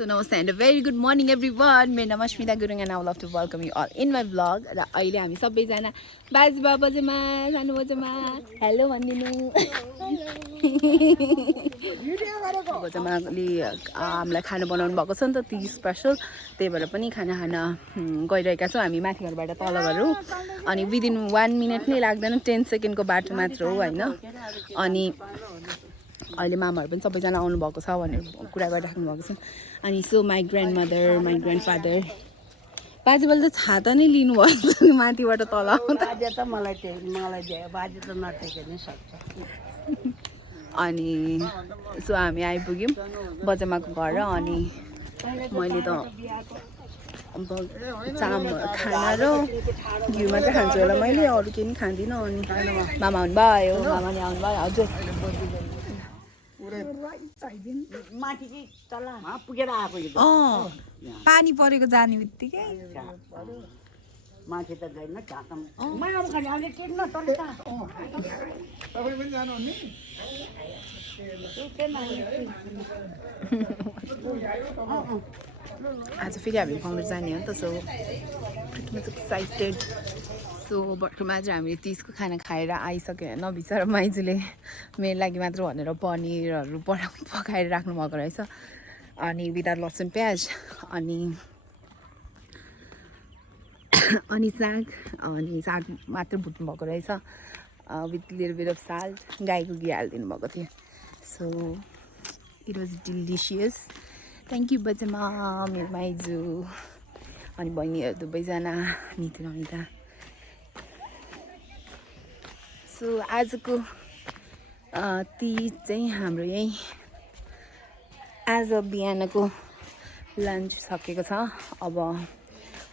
So namaste and a very good morning everyone. मेरो नाम अस्मिता Gurung and I would love to welcome you all in my vlog. र अहिले हामी सबैजना बाजुबा बजेमा सानो बजेमा हेलो भनिदिनु. बजेमाले हामीलाई खाना बनाउनु भएको छ नि त ती स्पेशल. त्यही भएर पनि खाना खान गइरहेका छौँ हामी माथि घरबाट तल घर हो. अनि विदिन 1 मिनेट नै लाग्दैन 10 सेकेन्डको बाटो मात्र हो हैन. अनि अहिले मामाहरु पनि सबैजना आउनु भएको छ भनेर कुरा गरिराख्नु भएको छ. अनि सो माई ग्रान्डमदर माई ग्रान्डफादर बाजेबल त छाता नै लिनु भयो माथिबाट तल आउँदा. बाजे त मलाई दियो बाजे त नटेके नि सक्छ. अनि सो हामी आइपुग्यौँ बजेमाको घर. अनि मैले त खाना र घिउ मात्रै खान्छु होला मैले, अरू केही पनि खाँदिनँ. अनि मामा आउनुभयो, मामा नि आउनुभयो. हजुर माथि कि तल पुगेर आएको यो पानी परेको जाने बित्तिकै माथि त गएन घाँसमा माम खाने अलि टिप्न तल त तपाईँ पनि जानुहुने आज फेरि हामी पाउनु जाने हो नि त. So excited. सो भर्खरमा आज हामीले 30 को खाना खाएर आइसक्यो होइन. बिचरा माइजूले मेरो लागि मात्र भनेर पनिरहरू पकाएर राख्नु भएको रहेछ. अनि विदाउट लसुन प्याज अनि साग मात्र भुट्नु भएको रहेछ with little bit of salt. गाईको घिउ हालिदिनु भएको थियो. So it was delicious. Thank you बजेमा मेरो माइजू अनि बहिनीहरू दुवैजना नितिन अनिता. सो आजको तीज चाहिँ हाम्रो यहीँ आज बिहानको लन्च सकेको छ. अब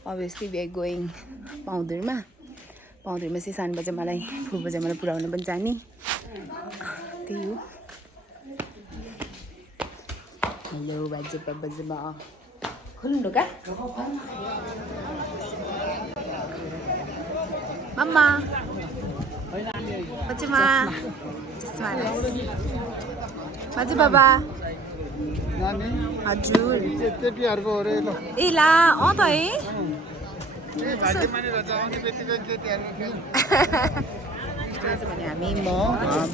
अभियसली वी आर गोइङ पाउँदुरमा चाहिँ सानो बजेमालाई ठुलो बजेमालाई पुऱ्याउन पनि जाने. त्यही हो. हेलो बजेमा खोल्नु ढोका. मम्मा बजेमा बाजे बाबा हजुर ए ला अँ त है. आज भने हामी म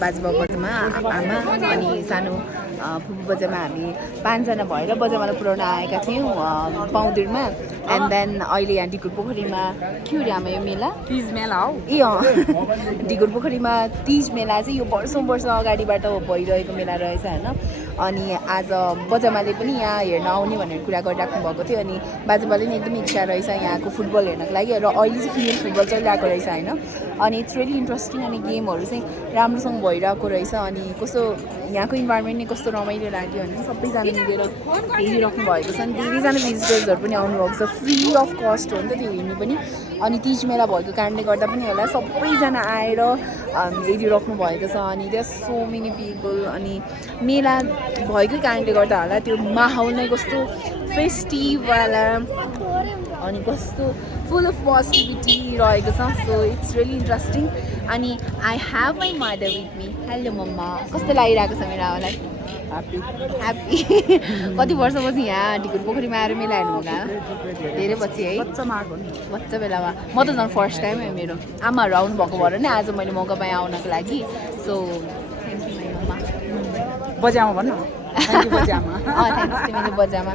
बाजेबा बजेमा आमा अनि सानो फुपू बजेमा हामी 5 जना भएर बजेमालाई पुऱ्याउन आएका थियौँ पाउँदुरमा. एन्ड देन अहिले यहाँ ढिकुर पोखरीमा के हो आमा यो मेला तिज मेला हो ए ढिकुर पोखरीमा तिज मेला चाहिँ यो वर्ष अगाडिबाट भइरहेको मेला रहेछ होइन. अनि आज बजेमाले पनि यहाँ हेर्न आउने भनेर कुरा गरिराख्नु भएको थियो. अनि बाजेबाले नि एकदमै इच्छा रहेछ यहाँको फुटबल हेर्नको लागि. र अहिले चाहिँ फिमेल फुटबल चलिरहेको रहेछ होइन. अनि इट्स रियली इन्ट्रेस्टिङ. अनि गेमहरू चाहिँ राम्रोसँग भइरहेको रहेछ. अनि कस्तो यहाँको इन्भाइरोमेन्ट नै कस्तो रमाइलो लाग्यो होइन. सबैजना मिलेर हेरिराख्नु भएको छ. अनि धेरैजना भिजिटर्सहरू पनि आउनुभएको छ. फ्री अफ कस्ट हो नि त त्यो हेर्नु पनि. अनि तिज मेला भएको कारणले गर्दा पनि होला सबैजना आएर हेरिराख्नु भएको छ. अनि देयर सो मेनी पिपल. अनि मेला भएको कारणले गर्दा होला त्यो माहौल नै कस्तो फेस्टिभवाला अनि कस्तो फुल अफ पोजिटिभिटी रहेको छ. So it's really interesting. अनि I have my mother with me. Hello मम्मा कस्तो लागिरहेको छ मेरो आमालाई? ह्याप्पी. कति वर्षपछि यहाँ ढिकुर पोखरीमा आएर मेला हेर्नु होला धेरै पछि है. बच्चा बेलामा म त झन् फर्स्ट टाइम है. मेरो आमाहरू आउनु भएको भएर नै आज मैले मौका पाएँ आउनको लागि. सो थ्याङ्क यू माई मम्मा. बजामा भन्नु थ्याङ्क्स टु मेरो बजामा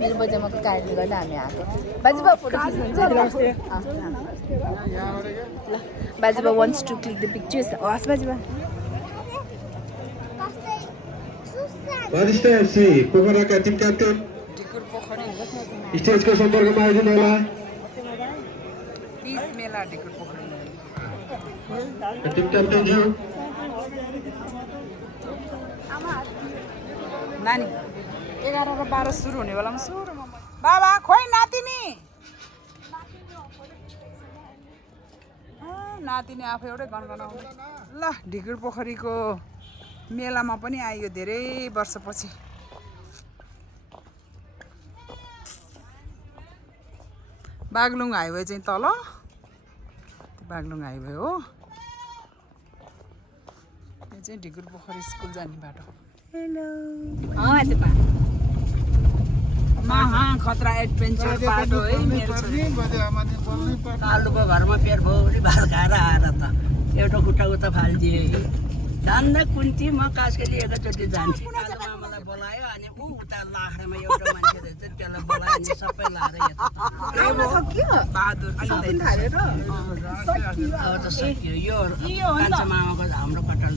मेरो बजामाको कारणले गर्दा हामी आएको. बाजेबा फोटो खिच्नुहुन्छ ल. बाजेबा wants to click the pictures. हस् बाजेबा. वरिष्ठ एफसी पोखराका टिम क्याप्टेन स्टेजको सम्पर्कमा आइदिनु होला. टिम क्याप्टेन ज्यू नानी 11 र 12 सुरु हुने बेलामा सुरुमा बाबा खोइ नातिनी नातिनी आफै एउटै गनगनाउने. ल ढिकुर पोखरीको मेलामा पनि आइयो धेरै वर्षपछि. बागलुङ हाइवे चाहिँ तल बागलुङ हाइवे हो. यो चाहिँ ढिकुर पोखरी स्कुल जाने बाटो. हेलो. हजुर महा खतरा एडभेन्चर बाटो है मेरो छोरी। कालुको घरमा पेट भौरी भात खाएर आएर त एउटा खुट्टा उता फालिदिए जान्दा कुन्ती म कास्केली एकैचोटि जान्छु मामालाई बोलायो अनि ऊ उता लाखडामा एउटा मान्छे रहेछ त्यसलाई बोलायो अनि सबै लाएर बहादुर अब त सकियो यो कान्छा मामाको हाम्रो कटल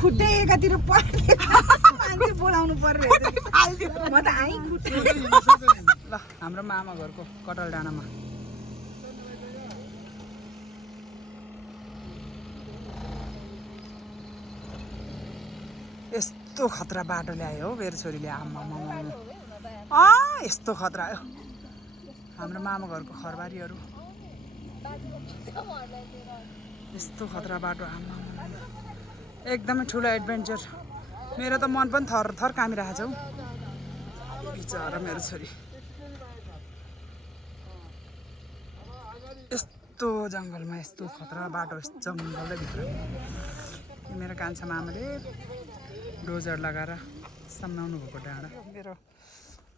खुट्टै एकातिर मान्छे बोलाउनु पर्ने म त आइ ल हाम्रो मामा घरको कटल डाँडामा यस्तो खतरा बाटो ल्यायो हो मेरो छोरीले आमा यस्तो खतरा हो हाम्रो मामा घरको खरबारीहरू यस्तो खतरा बाटो आमा एकदमै ठुलो एडभेन्चर मेरो त मन पनि थर थर कामिरहेको छ हौ बिचरा मेरो छोरी यस्तो जङ्गलमा यस्तो खतरा बाटो जङ्गलै भित्र मेरो कान्छा मामाले डोजर लगाएर सम्माउनु भएको डाँडा मेरो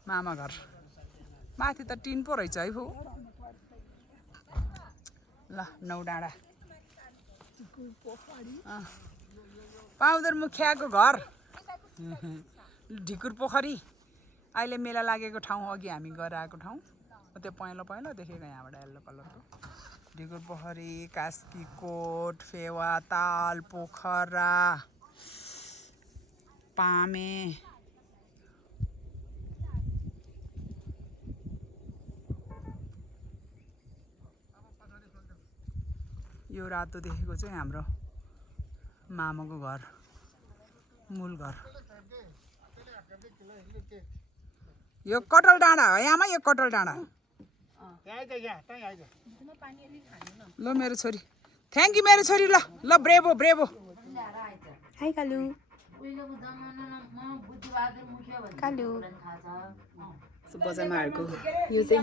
मामा घर माथि त टिन पो रहेछ है फु ल नौ डाँडा पाउदर मुखियाको घर ढिकुर पोखरी अहिले मेला लागेको ठाउँ अघि हामी गएर आएको ठाउँ त्यो पहेँलो पहेँलो देखेको यहाँबाट येल्लो कलरको ढिकुर पोखरी कास्कीकोट फेवा ताल पोखरा पामे यो रातो देखेको चाहिँ हाम्रो मामाको घर मूल घर यो कटल डाँडा हो यहाँमा यो कटल डाँडा ल मेरो छोरी थ्याङ्क यू मेरो छोरी ल ल ब्रेभो ब्रेभो हाई कालु कालु बजारमाहरूको यो चाहिँ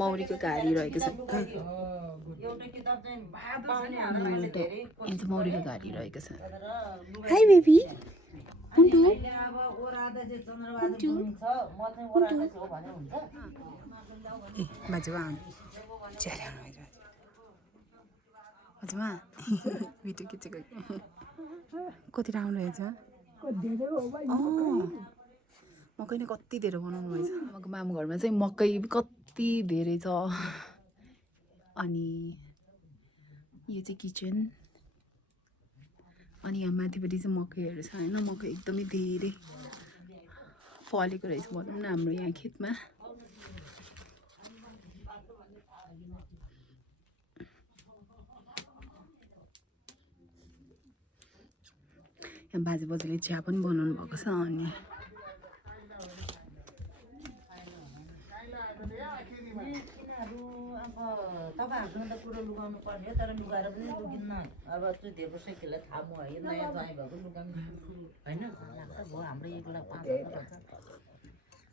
मौरीको घारी रहेको छ यहाँ चाहिँ मौरीको घारी रहेको छ हाई बेबी कुन्टु बाजेमा हजुरमा भिडियो खिचेको कति राम्रो रहेछ मकै नै कति धेरै बनाउनु भएछ आमाको मामा घरमा चाहिँ मकै कति धेरै छ अनि यो चाहिँ किचन अनि यहाँ माथिपट्टि चाहिँ मकैहरू छ होइन मकै एकदमै धेरै फलेको रहेछ भनौँ न हाम्रो यहाँ खेतमा यहाँ बाजे बज्यूले चिया पनि बनाउनु भएको छ अनि तपाईँहरूसँग त कुरो लुगाउनु पर्ने तर लुगाएर पनि लुगिन्न अब त्यो धेरै साइकललाई थाहा म है नयाँ ज्वाइँ भएको लुगाउनु होइन लाग्छ भयो हाम्रो एक लाख 5,000 पर्छ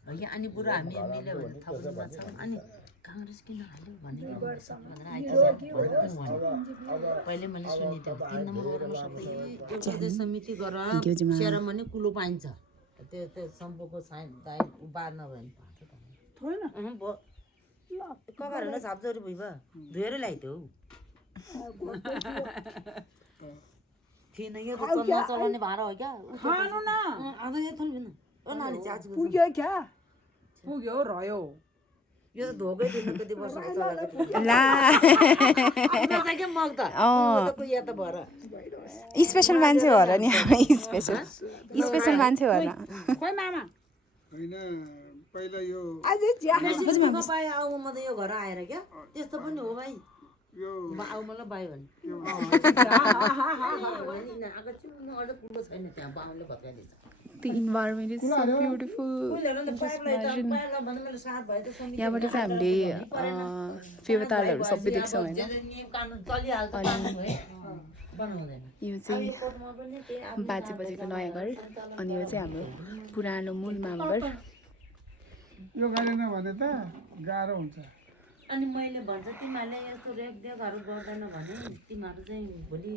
यहाँ अनि बुढो हामी मिल्यो भने थप्नुमा छौँ अनि काङ्ग्रेस किन हाल्यो भन्ने पहिले मैले सुनिदिएको 3 नम्बर गर्नु सक्दै समिति गर सेरामनी कुलो पाइन्छ त्यो सम्पोको साइन दाइ बार्न भयो होइन कभारहरूलाई साप्चौरी भुइँमा धोएर ल्याइदियो थिएन यो त नचलाउने भाँडा हो क्या खानु न आज यो थुल्नु ओ नानी चाचु पुग्यो क्या पुग्यो रह्यो यो त धोकै थिएन त्यति वर्षको चलाएको ला के मग त या त भएर स्पेसल मान्छे हो र नि स्पेसल मान्छे हो र खोइ मामा होइन पहिला यो पाए आऊ म त यो घर आएर क्या त्यस्तो पनि हो भाइ यो आऊ मलाई बाई भने आएको छु अझ कुलो छैन त्यहाँ बाउले भत्काइदिन्छ The environment is so beautiful. यहाँबाट चाहिँ हामीले फेवातालहरू सबै देख्छौँ होइन यो चाहिँ बाजे बजेको नयाँ घर अनि यो चाहिँ हाम्रो पुरानो मूल मामा घर यो गरेन भने त गाह्रो हुन्छ अनि मैले भन्छ तिमीहरूले यस्तो रेखदेखहरू गर्दैन भने तिमीहरू चाहिँ भोलि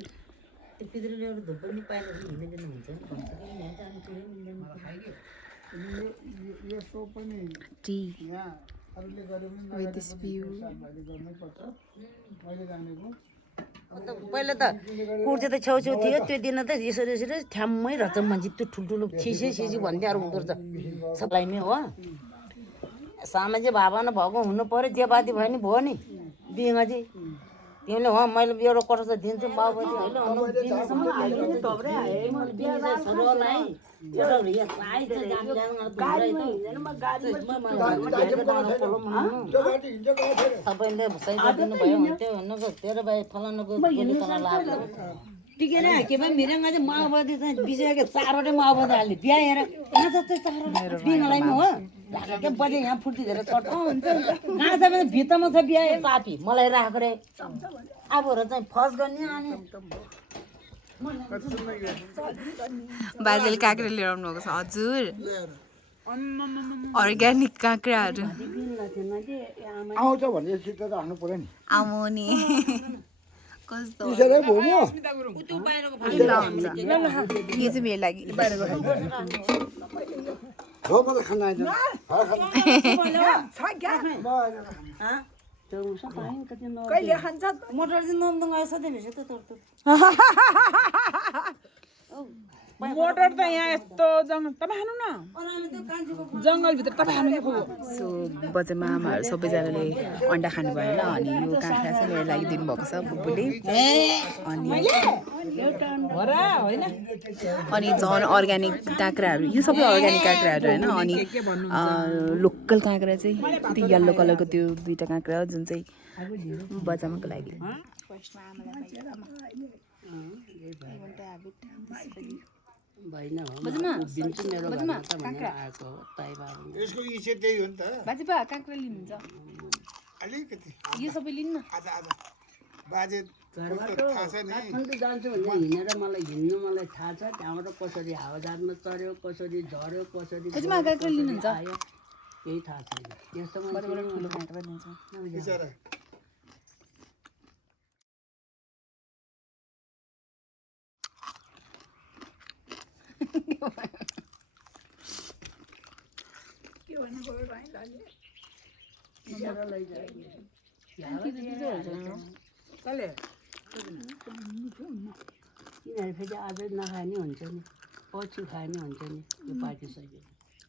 त्यो पितृले एउटा धुप पनि पाएर हिँडिदिनु हुन्छ नि भन्छ कि यहाँ चाहिँ अनि पुरै मिल्दैन यो सो पनि टी यहाँ अरूले गरे पनि with this view. साथीभाइले गर्नैपर्छ मैले जानेको पहिला त कुर्चे त छेउछेउ थियो त्यो दिन त यसरी यसरी ठ्याम्मै रहेछ मान्छे त्यो ठुल्ठुलो छिसी भन्ने अरू हुँदो रहेछ सबलाई नै हो सामाजिक भावना भएको हुनु पर्यो जे बाती भयो नि भयो नि बिङ्गाजी तिमीले हो मैले एउटा कटो त दिन्छु बाबुजी तपाईँले सही दिनुभयो हुन्थ्यो हेर्नुको तेरो भाइ फलानुको टिकेर के भए मिरङ्गा चाहिँ माओवादी चाहिँ बिसाएको 4वटै माओवादी हाल्ने बिहाएर कहाँ जस्तै 4वटा बिङ्गालाई हो के बजे यहाँ फुर्तिदिएर छट्ट हुन्छ कहाँ छ भने भित्तामा छ बिहा सापी मलाई राखेको रे अबहरू चाहिँ फस गर्ने अनि बाजेले काँक्रा लिएर आउनु भएको छ हजुर अर्ग्यानिक काँक्राहरू आउँछ भनेपछि त हाल्नु पर्यो नि आउनु नि कस्तो त्यसरी भयो ल हुन्छ यो चाहिँ मेरो लागि हो मलाई खाना आएन कहिले खान्छ मोटर चाहिँ नम्दङ आयो सधैँ भेट्छ त तोर मोटर त यहाँ यस्तो जङ्गल तपाईँ खानु न जङ्गलभित्र तपाईँ खानु के पुग्यो सो बजारमा आमाहरू सबैजनाले अन्डा खानु भएन अनि यो काँक्रा चाहिँ मेरो लागि दिनुभएको छ बुबुले अनि झन् अर्ग्यानिक काँक्राहरू यो सबै अर्ग्यानिक काँक्राहरू होइन अनि लोकल काँक्रा चाहिँ त्यो यल्लो कलरको त्यो 2टा काँक्रा जुन चाहिँ बजामाको लागि यसको इसे त्यही हो नि त बाजेबा काँक्रा लिनुहुन्छ अलिकति यो सबै लिनु आज बाजे थाहा छ नि जान्छु भने हिँडेर मलाई हिँड्नु मलाई थाहा छ त्यहाँबाट कसरी हावाजातमा चढ्यो कसरी झऱ्यो कसरी काँक्रा लिनुहुन्छ केही थाहा छैन यस्तो ठुलो काँक्रा दिन्छ बिचरा तिनीहरू फेरि आज नखाने हुन्छ नि पछि खाने हुन्छ नि यो पाकिसक्यो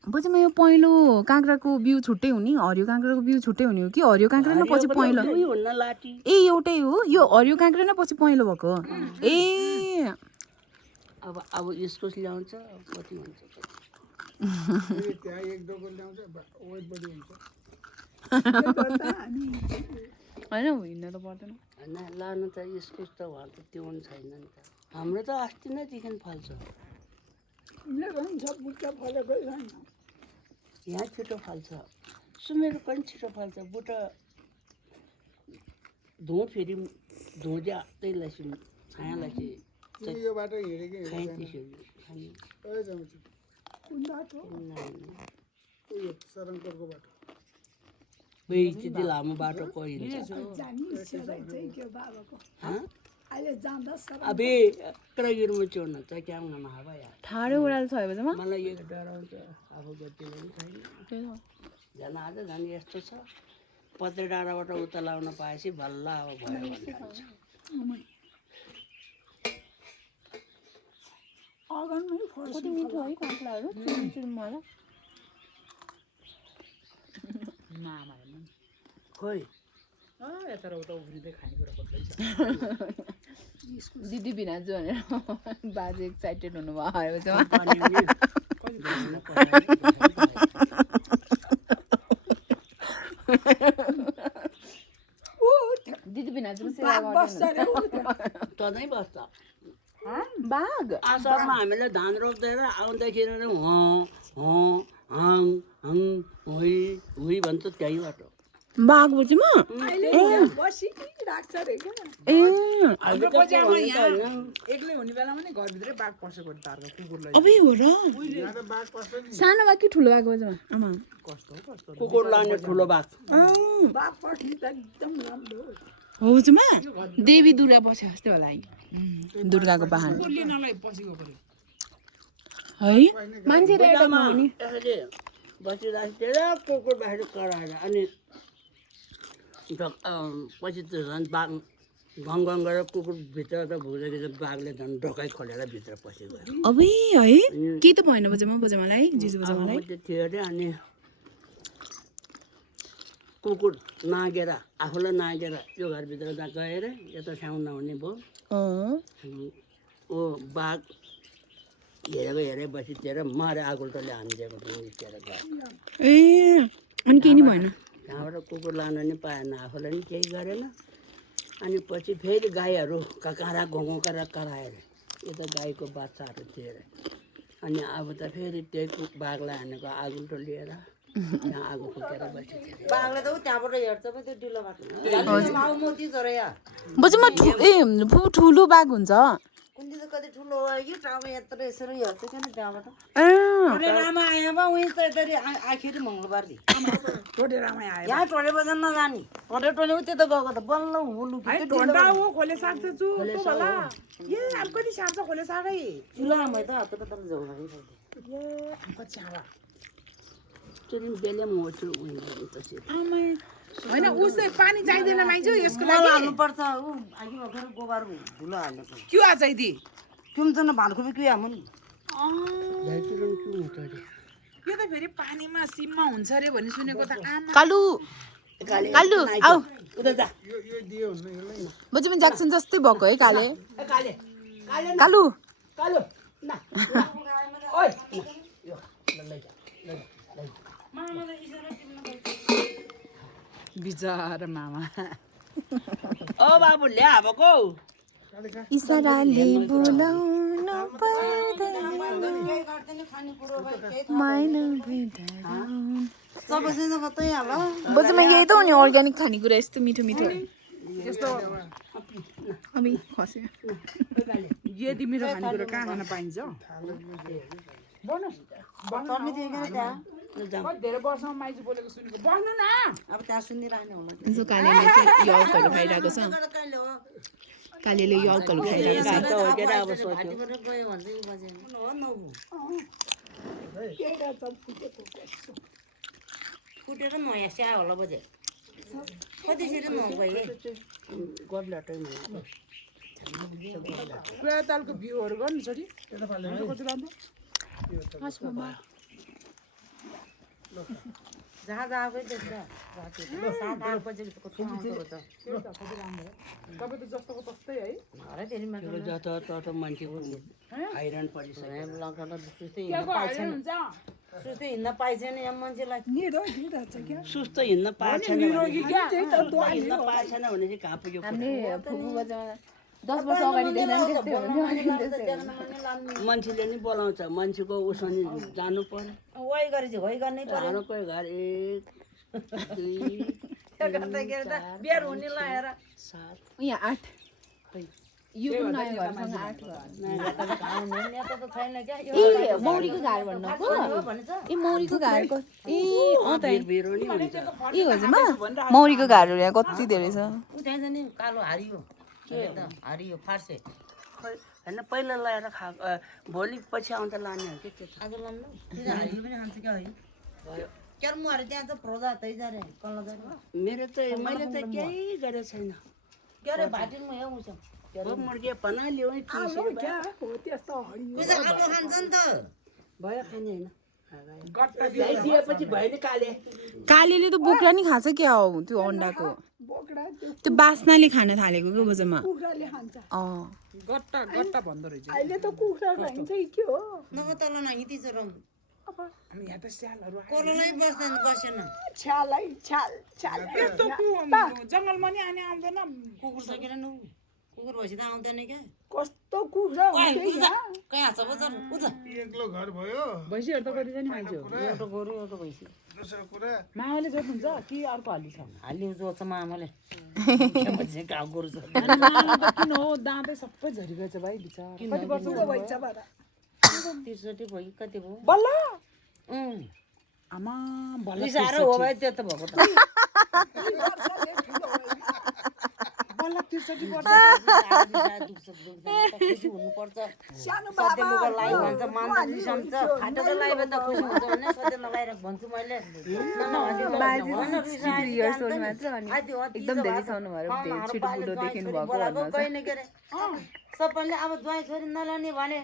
बजामा यो पहेँलो काँक्राको बिउ छुट्टै हुने हरियो काँक्राको बिउ छुट्टै हुने हो कि हरियो काँक्रा न पछि पहेँलो हुन्न लाटी ए एउटै हो यो हरियो काँक्रा न पछि पहेँलो भएको ए अब इस्कुस ल्याउँछ कति हुन्छ त्यहाँ एक दोको ल्याउँछ वेट बढी हुन्छ होइन हिँड्न त पर्दैन होइन लानु त इस्कुस त उहाँ त त्यो पनि छैन नि त हाम्रो त अस्ति नैदेखि फल्छ यहाँ छिटो फल्छ सुमेरो पनि छिटो फल्छ बुट धुँ फेरि धुँदै त्यसलाई छायालाई चाहिँ यो बाटो हिँडेकै खाएँ त्यसरी सरङपुरको बाटो त्यति लामो बाटो पहिन्छ अबे क्रगिरमा चोड्न चाहिँ क्या नभए ठाडो ओह्रालो छ बजामा मलाई एक डराउँछ आफू गतिले पनि छैन झन् आज झन् यस्तो छ पत्रे डाँडाबाट उता लाउन पाएपछि बल्ल अब भयो भन्ने खान्छ कति मिठो है काँक्राहरू चुरुम खोइ यता र उता उफ्रिँदै खानेकुरा कत्रै छ दिदी भिनाजु भनेर बाजे एक्साइटेड हुनुभयो दिदी भिनाजुको सेवा तँदै बस्छ बाघ आसाममा हामीले धान रोप्दैन आउँदाखेरि हुई भन्छ त्यहीँबाट बाघ बजीमा एक्लै हुने बेलामा नि घरभित्रै बाघ पसेको तारको कुकुरलाई अबै हो र सानो बाघ कि ठुलो बाघ बजीमा आमा कुकुर लाने ठुलो बाघ हो जुमा देवी दुर्गा पछि जस्तै होला है दुर्गाको वाहन है मान्छे त एउटा बुदामा हो नि यसरी बसिरहेको कुकुर बाहिर कराएर अनि पछि त झन् बाघ घङ घङ गरेर कुकुरभित्र त भुलेको बाघले झन् ढोकाइ खोलेर भित्र पसिगयो अबै है के त भएन बजामालाई जिजु बजामालाई त्यो थियो अरे अनि कुकुर नागेर आफूलाई नागेर यो घरभित्र गएर यो त छ्याउ नहुने भयो ओ बाघ हेरेपछि तेर मरे आगोल्टोले हानिदिएको पनि निस्केर गयो ए अनि केही नि भएन त्यहाँबाट कुकुर लान नि पाएन आफूलाई नि केही गरेन अनि पछि फेरि गाईहरू ककारा घोङो गरेर कराएर यो त गाईको बाच्छाहरू थियो अरे अनि अब त फेरि त्यही बाघलाई हानेको आगोल्टो लिएर त्यहाँ आगो फुकेर बसेको बाघले त त्यहाँबाट हेर्छ पो त्यो डिलो बाटो माउ मोती छ र यहाँ बजामा ठुलो बाघ हुन्छ कुन्दी त कति ठुलो हो कि टाउको यत्रो यसरी हेर्छ क्या त्यहाँबाट ए टोडेरामा आयो बा उहीँ त यसरी आखिरी मङ्गलबार दि टोडेरामै आयो यहाँ टोडे बजार नजाने टोडे उतै त गएको त बल्ल हुलु है ढोन्डा हो खोले साग चाहिँ चु त्यो होला ए अब कति साग छ खोले सागै चुलामै त हत्ता त झोल ए कति साग त्यो दिन बेले म होछु उनीहरू त्यसरी आमै हैन उसै पानी चाहिँदैन माइजू यसको लागि हाल्नुपर्छ ऊ आखि भर्खर गोबर धुलो हाल्नु क्यों आ चाहिदी चुम्चन भाँडको के हाल्नु नि जाइतिरन के हुन्छ अरे यो त फेरि पानीमा सिममा हुन्छ अरे भन्ने सुनेको त आमा कालु कालु आऊ उता जा यो दियो हुन्न यसलाई बजामा ज्याक्सन जस्तै भएको है काले काले काले कालु कालो ना ओइ यो लैजा बिचारा मामा ओ बाबु ल्या भएको इसाराले बोलाउन पर्दैन माइना भेटाउन सबैसँग कतै हाल बजामा यही त हो नि अर्ग्यानिक खानेकुरा यस्तो मिठो मिठो यस्तो अबि खस्यो यदि मेरो खानेकुरा कहाँ खान पाइन्छ तर्मी दिएको त्यहाँ कति धेरै वर्षमा माइजू बोलेको सुनेको बस्नु न अब त्यहाँ सुनिराख्ने होला जो कालेले चाहिँ यल्कहरू खाइरहेको छ कहिले हो कालेले यल्कहरू खाइरहेको छ त हो के अब सोच्यो घाँटीबाट गयो भने चाहिँ बजेन हो नौ फुटेर नयाँ स्या होला बजे कति छिटो नगयो गर्लाटै पुरा तालको भ्यूहरू गर्नु छोरी कति राम्रो जहाँ जहाँकै देख्छ 7-8 बजे कति आउँछ तपाईँ त जस्तोको तस्तै है अरे तेरि मान्छे त्यो जता तता मान्छेको आइरन परिसक्यो लगाउन सुस्तै त्यहाँको हाइरन हुन्छ सुस्तै हिँड्न पाइछेन यहाँ मान्छेलाई सुस्त हिँड्न पाएको छैन हिँड्न पाएको छैन भने चाहिँ कहाँ पुग्यो हामीले फुपू बजामा 10 वर्ष अगाडिदेखि त्यस्तै हुन्थ्यो मान्छेले नि बोलाउँछ मान्छेको उसनी जानु पर्यो वाइ गरेपछि वाइ गर्नै पर्यो हारोकै घर 1 2 बिहार हुने लाएर 7 यहाँ 8 यो पनि नयाँ घरसँग 8 घर नेता त छैन क्या ए मौरीको घार भन्नको ए मौरीको घारको ए अँ त बिरो नि हुन्छ ए हजुरमा मौरीको घारहरू यहाँ कति धेरै छ उठाइ जाने कालो हारियो हारियो फार्से होइन पहिला लगाएर खा भोलि पछि आउँदा लाने हो कि के छ आज लानु फेरि हारियो पनि खान्छ क्या है क्यार मुहारे त्यहाँ त प्रोजा तै जा रे कल्ला जा मेरो त मैले त केही गरेको छैन के अरे भाटिनमा यहाँ उछ हो मुर्गे बना लियो है क्या हो त्यस्तो हरियो कुजा आलु खान्छ नि त भयो खाने होइन गट्टा दिएपछि भयो नि काले कालीले त बोक्रा नि खान्छ क्या हो त्यो अन्डाको त्यो बास्नाले खान थालेको के बजामा अँ गट्टा गट्टा भन्दो रहेछ नगतल न हिती चरम हामी यहाँ त स्यालहरू कोलोलाई बस्दैन बसेन यस्तो जङ्गलमा नि आने आउँदैन कुकुर सकेन न कुकुर भएपछि त आउँदैन क्या कस्तो कुखुरा कहाँ हाँस बजार उता एक्लो घर भयो भैँसीहरू त कति जाने मान्छे हो एउटा गोरु एउटा भैँसी दोस्रो कुरा मामाले जोत्नुहुन्छ कि अर्को हाली छ हालिउ जोड्छ मामाले गाउँ गोरु छ मामा त किन हो दाँतै सबै झरिगएछ भाइ बिचार कति वर्षको भयो 63 भयो कति भयो बल्ल अँ आमा बल्ल बिसारो हो भाइ त्यो त भएको त मलाई 63 वर्ष खुसी हुनुपर्छ सधैँ लुगा लाइ भन्छ मान्छ रिसाउँछ फाटेर लाइ भने त खुसी हुन्छ भने सधैँ नलाइरहेको भन्छु मैले बाजे 63 years old मात्र अनि एकदम धेरै रिसाउनु भयो छिटो बुढो देखिनु भएको सबैले अब ज्वाइँ छोरी नलाने भने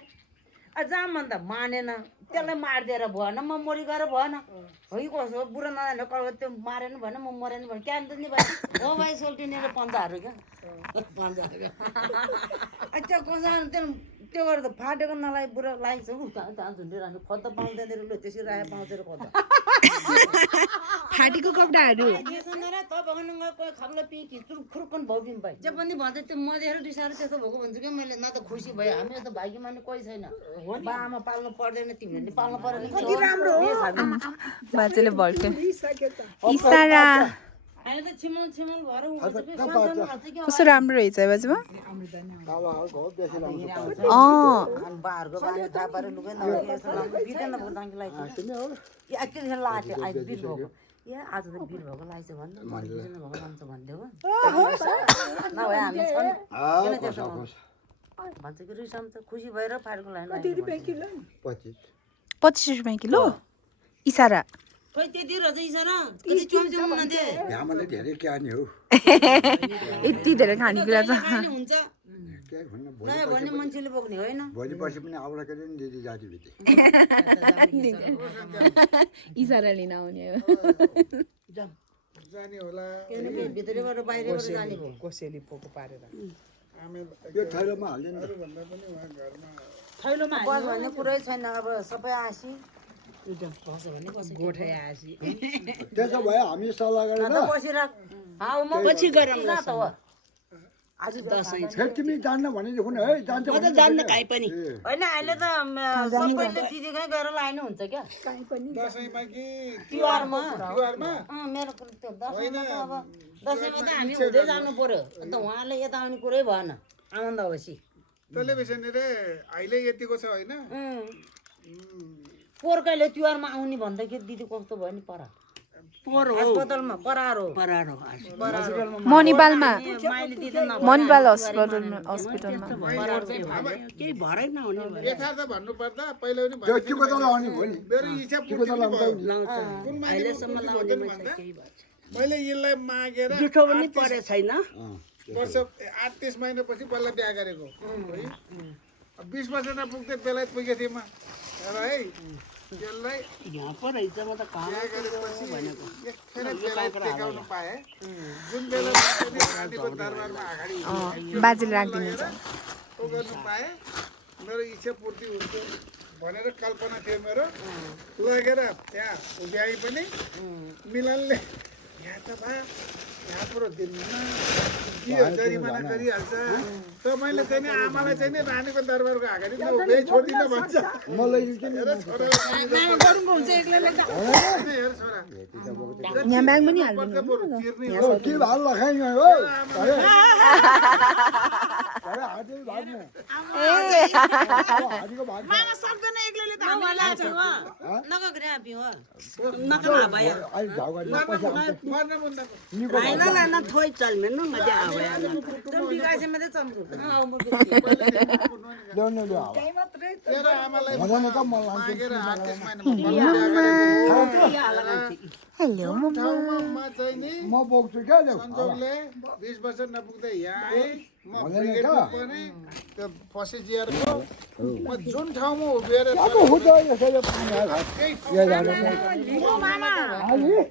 जहाँ मन त मानेन त्यसलाई मारिदिएर भएन म मरि गएर भएन है कसो बुढो नजाने त्यो मारेन भने म मरेन भने क्या त नि भयो हो भाइ सोल्टिनेर पन्जाहरू क्या पन्जाहरू त्यो कसो त्यो गरेर त फाटेको नलाइ बुढो लाग्छ कहाँ झुन्डिरहनु खत पाउँदैन रे त्यसरी राखेर पाउँछ रे खत फाटेको कपडाहरू खाब्ला पि खिच्नु खुर्कन भाउदिन भाइ जे पनि भन्छ त्यो मदेर रिसाएर त्यस्तो भएको भन्छु क्या मैले न त खुसी भयो हामी त भाग्य मान्ने कोही छैन बा आमा पाल्नु पर्दैन तिमीहरूले पाल्नु परेन कति राम्रो हो बाजेले भल्क्यो इसारा अहिले त छिमल छिमल भएर कस्तो राम्रो रहेछ बाजेमा बाहरूको बानी थाहा पारेर लुगा बितेन भुटाङलाई एकचोटि लाट्यो अहिले बिल भएको ए आज त बिल भएको लागेछ भन्नु बिल भएको लान्छ भनिदियो नभए हामी छन् किन त्यसो भन्छ कि रिसाउँछ खुसी भएर फाटेको लाइन 25 रुपियाँ किलो इसारा खोइ त्यति रहेछ इसारा कति चम्चम हुन्थे यहाँबाट धेरै क्यानी हो यति धेरै खानेकुरा छ हुन्छ नयाँ भन्ने मान्छेले बोक्ने होइन भोलि पर्सि पनि आउला के नि दिदी जाति भित्र इसारा लिन आउने हो जाने होला किनकि भित्रबाट बाहिरबाट जाने भयो कोसेली पोको पारेर यो थैलोमा हाल्दैन थैलोमा बस भन्ने कुरै छैन अब सबै आसी गोठै आएपछि त्यसो भए हामी सल्लाह गरेर बसिराख पछि गरौँ न त हो आज दसैँ फेरि तिमी जान्न भनेदेखि है जान्छ भने जान्न काहीँ पनि होइन अहिले त सबैले दिदी कहीँ गएर लानु हुन्छ क्या दसैँमा कि तिहारमा मेरो त्यो दसैँमा त अब दसैँमा त हामी हुँदै जानु पर्यो अन्त उहाँले यता आउने कुरै भएन आनन्द होस् टेलिभिजन रे अहिले यतिको छ होइन पोर्काले तिहारमा आउने भन्दाखेरि दिदी कस्तो भयो नि परा अस्पतालमा परारो मणिपालमा माइली दिदी मणिपाल हस्पिटलमा केही भरै नहुने यथार्थ भन्नुपर्दा पहिले पनि त्यो टिको त लाउने भयो नि मेरो इच्छा टिको त लाउँदै अहिलेसम्म लाउने मान्छे केही भएछ मैले यसलाई मागेर जुठो पनि परे छैन वर्ष 38 महिनापछि बल्ल बिहा गरेको है 20 वर्ष नपुग्दै बेलायत पुगेको थिएँ म है त्यसलाई यहाँ पो रहेछ म त कहाँ भनेको बेलायत टेकाउनु पाएँ जुन बेला गाडीको दरबारमा अगाडि बाजेले राखिदिनुहुन्छ गर्नु पाएँ मेरो इच्छा पूर्ति हुन्छ भनेर कल्पना थियो मेरो लगेर त्यहाँ उभ्याइ पनि मिलनले यहाँ त भा यहाँ पुरो दिनमा जरिमाना गरिहाल्छ त मैले चाहिँ नि आमालाई चाहिँ नि रानीको दरबारको अगाडि उभ्याइ छोडिदिन भन्छ मलाई यहाँ ब्याग पनि हाल्दिनु के भाल लखाइ हो मामा सक्दैन एक्लैले त हामीलाई छ हो नगरे आबी हो नकरा भयो न थोइ चल्ने न मजा आयो चम बिगासे मात्रै चम्कु तेरो आमालाई मागेर 38 हेलो महिनामा म चाहिँ नि म बोक्छु क्या संजोगले 20 वर्ष नपुग्दै यहाँ आएँ म ब्रिगेड पनि त्यो फसे जिआरको म जुन ठाउँमा उभिएर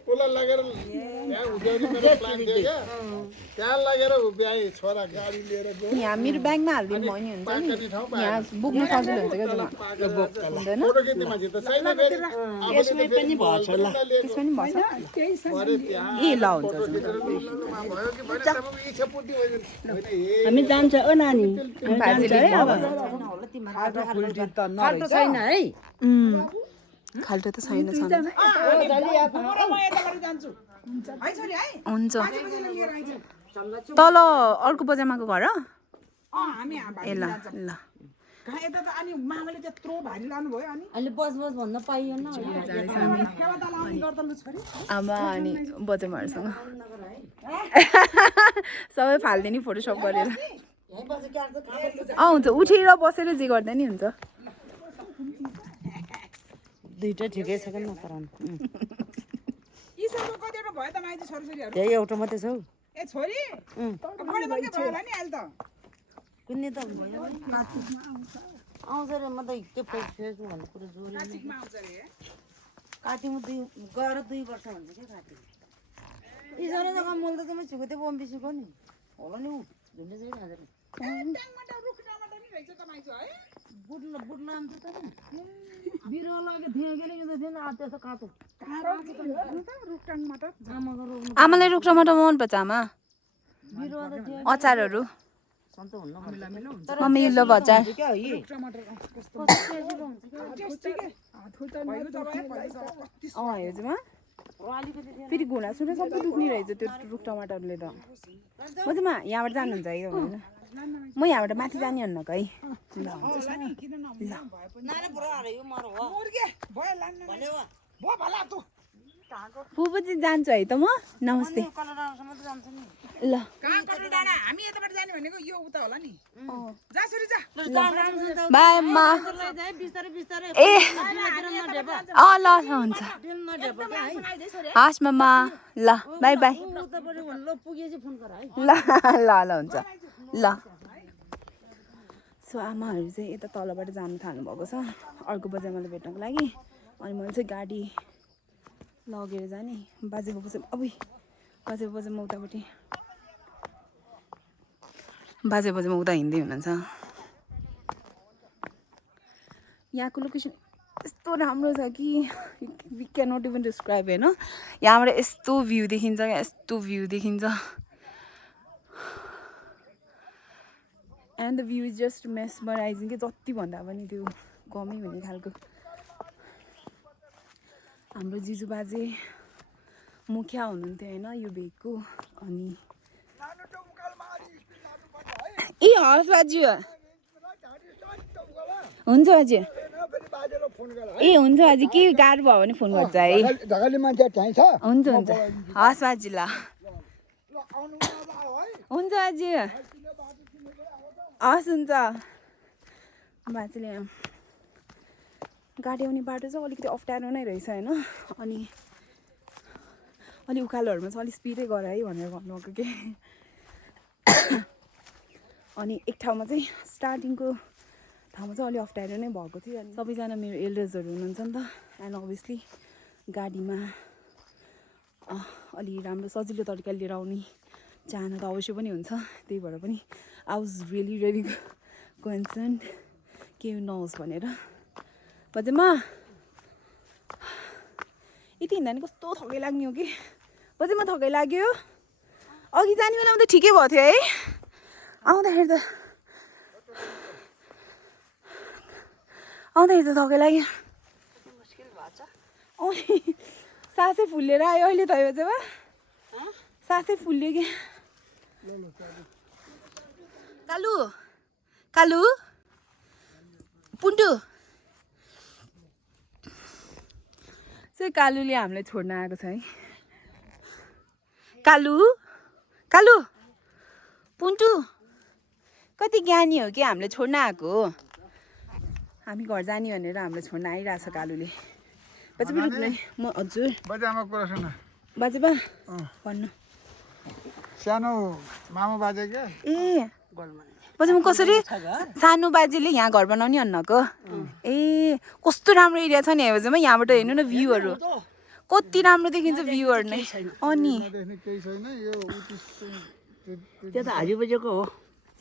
उसलाई लगेर त्यहाँ उभ्याउने मेरो प्लान थियो क्या त्यहाँ लगेर उभ्याएँ छोरा गाडी लिएर यहाँ मेरो ब्यागमा हालिदिनु भयो नि हुन्छ नि यहाँ बोक्न सजिलो हुन्छ क्या हुँदैन फोटो खिच्ने मान्छे त छैन फेरि यसमै पनि भएछ ल त्यसमा नि भन्छ ए ल हुन्छ भयो कि भने सबैको इच्छा पूर्ति भयो हामी जान्छ ओ नानी बाजेले अब खाल्टो छैन है खाल्टो त छैन हुन्छ तल अर्को बजामाको घर ए ल ल कहाँ यता त अनि मामाले त्यत्रो भारी लानु भयो अनि अहिले बस बस भन्न पाइएन जाँदैछ हामी केवा त लाउने गर्दलु छोरी आमा अनि बजेमाहरूसँग सबै फालिदिने फोटोसप गरेर यहीँ बसेर के आर्छ हुन्छ उठेर बसेर जे गर्दा नि हुन्छ दुईटा ठिकै छ कि नपराउनु यी सबको कतिवटा भयो त माइती छोरीछोरीहरू त्यही एउटा मात्रै छ हौ ए छोरी बढी बढी भयो होला नि अहिले त कुन्ने त भयो आउँछ रे म त त्यो फेस भन्ने कुरो जोरी काठीमा आउँछ रे काटीमा गएर 2 वर्ष हुन्छ क्या काटी यी साह्रो जग्गा मोल त चाहिँ छुको त्यो बम्बी सुको नि होला नि ऊ झुन्डे चाहिँ खाँदैन ट्याङमाटा रुख टमाटर नि रहेछ त माइजो है बुट्ला बुट्ला आउँछ त बिरुवा लगे थियो के नि त थिएन आज त्यसो काटो रुख टमाटर आमाको रोप्नु आमालाई रुख टमाटर मनपर्छ आमा बिरुवा त थियो अचारहरू सन्त हुन्न मम्मी ल बजार क्या हो यी टमाटर कस्तो कस्तो हुन्छ क्या टेस्टी के पहिलो दबाई पहिलो कति हेर्छुमा अलिकति थियो फेरि घुँडा सुना सबै दुख्ने रहेछ त्यो रुख टमाटरले त मजामा यहाँबाट जानुहुन्छ है होइन म यहाँबाट माथि जाने भन्नको है होला नि किन नभए पनि नारे पुरा अरे यो मर हो मुर्गे भयो लान्न भन्यो भो भला तँ कहाँको फुपू चाहिँ जान्छु है त म नमस्ते कलरासम्म त जान्छ नि ल कहाँ कटल डाँडा हामी यताबाट जाने भनेको यो उता होला नि जा सुरी जा बाई अम्मा बिस्तारै बिस्तारै ए ल हुन्छ हस् मम्मा ल बाई बाई उतापट्टि भन्नु ल पुगेपछि फोन गर है ल ल ल हुन्छ ल सो आमाहरू चाहिँ यता तलबाट जानु थाल्नुभएको छ अर्को बजारमाले भेट्नको लागि अनि मैले चाहिँ गाडी लगेर जाने बाजेको बजा अब बाजेको बजारमा उतापट्टि बाजे बजारमा उता हिँड्दै हुनुहुन्छ यहाँको लोकेसन यस्तो राम्रो छ कि we can not even describe होइन यहाँबाट यस्तो भ्यू देखिन्छ क्या यस्तो भ्यू देखिन्छ and the view is just mesmerising कि जति भन्दा पनि त्यो गमै हुने खालको हाम्रो जिजु बाजे मुखिया हुनुहुन्थ्यो होइन यो भेगको अनि ए हस् बाजु हुन्छ बाजे ए हुन्छ बाजे के गाह्रो भयो भने फोन गर्छ है ढकाली मान्छे चाहिन्छ हुन्छ हुन्छ हस् बाजे ल हुन्छ बाजे हस् हुन्छ बाजेले गाडी आउने बाटो चाहिँ अलिकति अप्ठ्यारो नै रहेछ होइन अनि अलि उकालोहरूमा चाहिँ अलिक स्पिडै गर है भनेर भन्नुभएको के अनि एक ठाउँमा चाहिँ स्टार्टिङको ठाउँमा चाहिँ अलि अप्ठ्यारो नै भएको थियो अनि सबैजना मेरो एल्डर्सहरू हुनुहुन्छ नि त एन्ड अभियसली गाडीमा अलि राम्रो सजिलो तरिकाले लिएर आउने चाहना त अवश्य पनि हुन्छ त्यही भएर पनि आई वाज रियली कन्सर्न के नहोस् भनेर बजेमा यति हिँड्दा नि कस्तो थकै लाग्ने हो कि बजेमा थकै लाग्यो अघि जाने बेलामा त ठिकै भएको थियो है आउँदाखेरि त थकै लाग्यो सासै फुलेर आयो अहिले त बजेमा सासै फुल्यो कि कालु कालु पुन्टु चाहिँ कालुले हामीलाई छोड्न आएको छ है कालु कालु पुन्टु कति ज्ञानी हो कि हामीले छोड्न आएको हामी घर जाने भनेर हामीलाई छोड्न आइरहेछ कालुले बाजे रुक्नु म हजुर बजारमा कुरा सुन बाजेबा भन्नु सानो मामा बाजे क्या ए बाजे म कसरी सानो बाजेले यहाँ घर बनाउने भन्नको ए कस्तो राम्रो एरिया छ नि बाजेमा यहाँबाट हेर्नु न भ्यूहरू कति राम्रो देखिन्छ भ्यूहरू नै अनि केही छैन यो त्यो त हाजी बजेको हो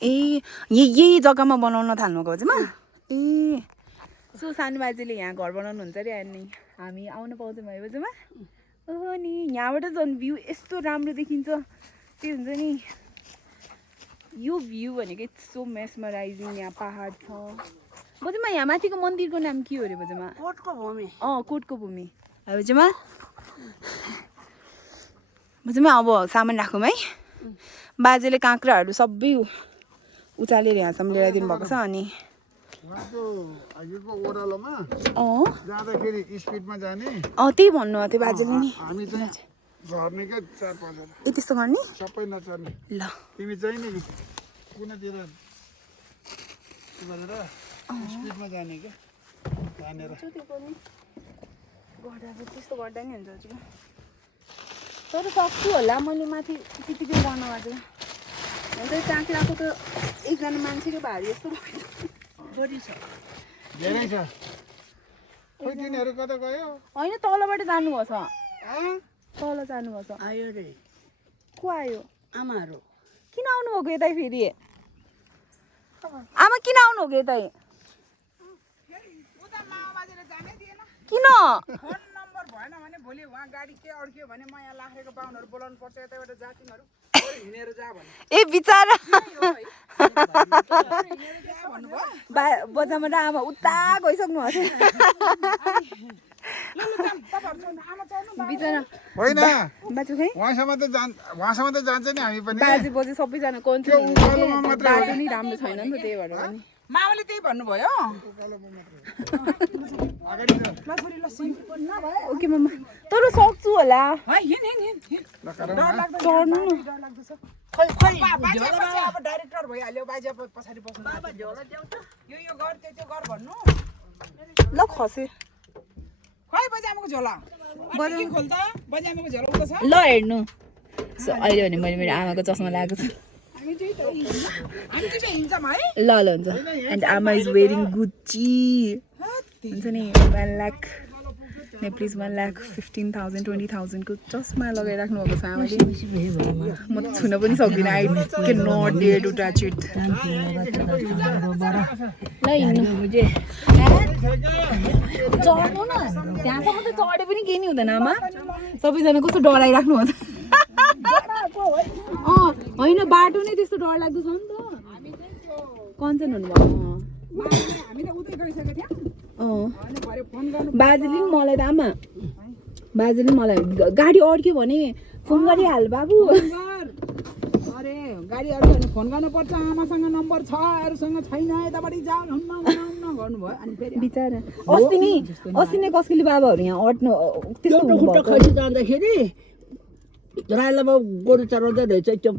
ए यही जग्गामा बनाउन थाल्नुको बाजेमा ए सो सानो बाजेले यहाँ घर बनाउनुहुन्छ अरे अनि हामी आउन पाउँछौँ है बाजेमा ओहो नि यहाँबाट झन् भ्यू यस्तो राम्रो देखिन्छ त्यो हुन्छ नि यो भ्यू भनेको इट्स सो मेसमराइजिङ यहाँ पहाड छ बजेमा यहाँ माथिको मन्दिरको नाम के हो अरे बजेमा कोटको भूमि कोटको भूमि है बजेमा बजेमा अब सामान राखौँ है बाजेले काँक्राहरू सबै उचालेर यहाँसम्म लिएर दिनुभएको छ अनि उहाँको अघिको ओह्रालोमा जाँदाखेरि स्पिडमा जाने त्यही भन्नुभएको थियो बाजेले नि हामी चाहिँ झर्ने क्या 4-5 जना ए त्यस्तो गर्ने सबै नचर्ने ल तिमी चाहिँ नि कुनातिर गरेर स्पिडमा जाने क्या जानेर त्यस्तो गर्दा नि हुन्छ हजुर तर सक्छु होला मैले माथि त्यतिकै गर्नमा चाहिँ अन्त काँक्राको त एकजना मान्छेकै भारी जस्तो बढी छ धेरै छ खोइ तिनीहरू कता गयो होइन तलबाट जानुभएछ आ? तल जानुभएछ आयो रे को आयो आमाहरू किन आउनुभएको यतै फेरि आमा किन आउनुभएको यतै किन फोन नम्बर भएन भने भोलि उहाँ गाडी के अड्कियो भने म यहाँ लाखेको बाहुनहरू बोलाउनु पर्छ यताबाट जा तिमीहरू हिँडेर जा भने ए बिचारा भन्नुभयो बजारमा र आमा उता गइसक्नु भएको बिचरा होइन बाजु खै उहाँसम्म त जान्छ नि हामी पनि बाजे बजे सबैजना कन्छु उकालोमा मात्रै हो। बाटो नि राम्रो छैन नि त त्यही भएर पनि मामाले त्यही भन्नुभयो अगाडि छ ल छोरी ल सिङ ओके मम्मा तर सक्छु होला है हिँड हिँड हिँड हिँड ल गरौँ डर न। लाग्दैन चढ्नु न डर लाग्दैछ खै खै बाजे पछि अब डाइरेक्टर भइहाल्यो बाजे पछाडि बस्नु बाबा झोला देऊ त यो गर त्यो गर भन्नु ल खसे खै बजामेको झोला के खोल त बजामेको झोला उता छ ल हेर्नु अहिले भने मैले मेरो आमाको चस्मा लगाएको छु हामी चाहिँ त हामी चाहिँ हिँड्छौँ है ल ल हुन्छ एन्ड आमा इज वेयरिङ गुच्ची हुन्छ नि 1 लाख प्लिज 1,15,000 20,000 को चस्मा लगाइराख्नु भएको छ आमाले म त छुन पनि सक्दिनँ I can not dare to touch it ल हिँड्नु चढ्नु न त्यहाँसम्म त चढे पनि केही नि हुँदैन आमा सबैजना कस्तो डराइराख्नु हुन्छ होइन बाटो नै त्यस्तो डर लाग्दो छ नि त कञ्चन हुनुभयो हामी त उतै गइसकेको थियौँ अनि भरे फोन गर्नु बाजेले नि मलाई त आमा बाजेले नि मलाई गाडी अड्क्यो भने फोन गरिहाल बाबु गर अरे गाडी अड्क्यो भने फोन गर्नुपर्छ आमासँग नम्बर छ अरूसँग छैन यतापट्टि जा हुन्न गर्नुभयो अनि फेरि बिचारा अस्ति नै कसैले बाबाहरू यहाँ अट्नु त्यस्तो एउटा खुट्टा खसी जाँदाखेरि राइलामा गोरु चराउँदै रहेछ त्यो